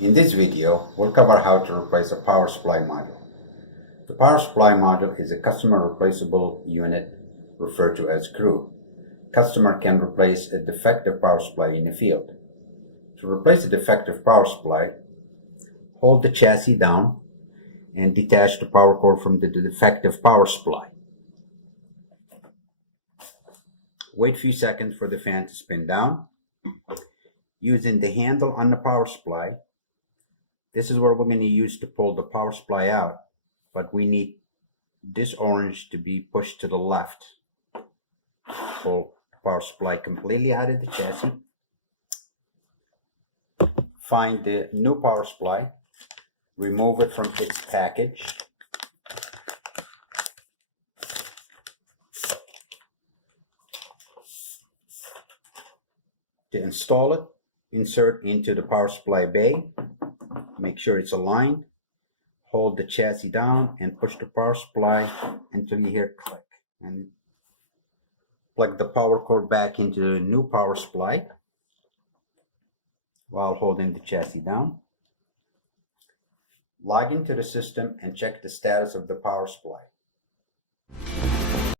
In this video, we'll cover how to replace a power supply module. The power supply module is a customer replaceable unit referred to as CRU. Customer can replace a defective power supply in the field. To replace a defective power supply, hold the chassis down and detach the power cord from the defective power supply. Wait a few seconds for the fan to spin down. Using the handle on the power supply, this is what we're going to use to pull the power supply out, but we need this orange to be pushed to the left. Pull the power supply completely out of the chassis. Find the new power supply, remove it from its package. To install it, insert into the power supply bay. Make sure it's aligned. Hold the chassis down and push the power supply until you hear click. And plug the power cord back into the new power supply while holding the chassis down. Log into the system and check the status of the power supply.